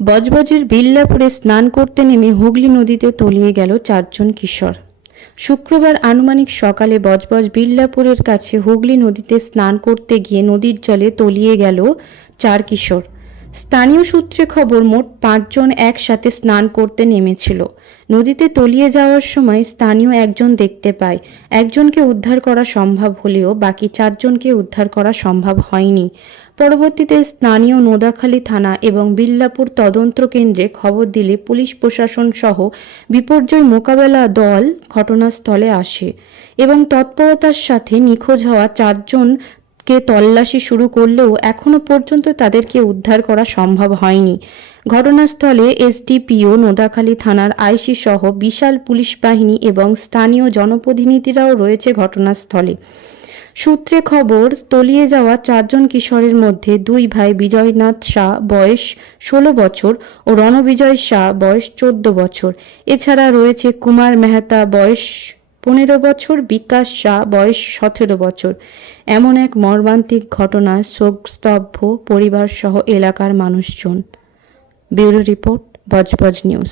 বজবজের বিল্লাপুরে স্নান করতে নেমে হুগলি নদীতে তলিয়ে গেল চারজন কিশোর। শুক্রবার আনুমানিক সকালে বজবজ বিল্লাপুরের কাছে হুগলি নদীতে স্নান করতে গিয়ে নদীর জলে তলিয়ে গেল চার কিশোর। স্থানীয় সূত্রে খবর, মোট পাঁচজন একসাথে স্নান করতে নেমেছিল। নদীতে তলিয়ে যাওয়ার সময় স্থানীয় একজন দেখতে পায়। একজনকে উদ্ধার করা সম্ভব হলেও বাকি চারজনকে উদ্ধার করা সম্ভব হয়নি। পরবর্তীতে স্থানীয় নোদাখালী থানা এবং বিল্লাপুর তদন্ত কেন্দ্রে খবর দিলে পুলিশ প্রশাসন সহ বিপর্যয় মোকাবেলা দল ঘটনাস্থলে আসে এবং তৎপরতার সাথে নিখোঁজ হওয়া চারজন কে তল্লাশি শুরু করলেও এখনও পর্যন্ত তাদেরকে উদ্ধার করা সম্ভব হয়নি। ঘটনাস্থলে এসডিপিও নোদাখালী থানার আইসি সহ বিশাল পুলিশ বাহিনী এবং স্থানীয় জনপ্রতিনিধিরাও রয়েছে ঘটনাস্থলে। সূত্রে খবর, তলিয়ে যাওয়া চারজন কিশোরের মধ্যে দুই ভাই বিজয়নাথ শাহ বয়স ষোলো বছর ও রণবিজয় শাহ বয়স চোদ্দ বছর। এছাড়া রয়েছে কুমার মেহতা বয়স পনেরো বছর, বিকাশ শাহ বয়স সতেরো বছর। এমন এক মর্মান্তিক ঘটনায় শোকস্তব্ধ পরিবারসহ এলাকার মানুষজন। Bureau report, Budge Budge news.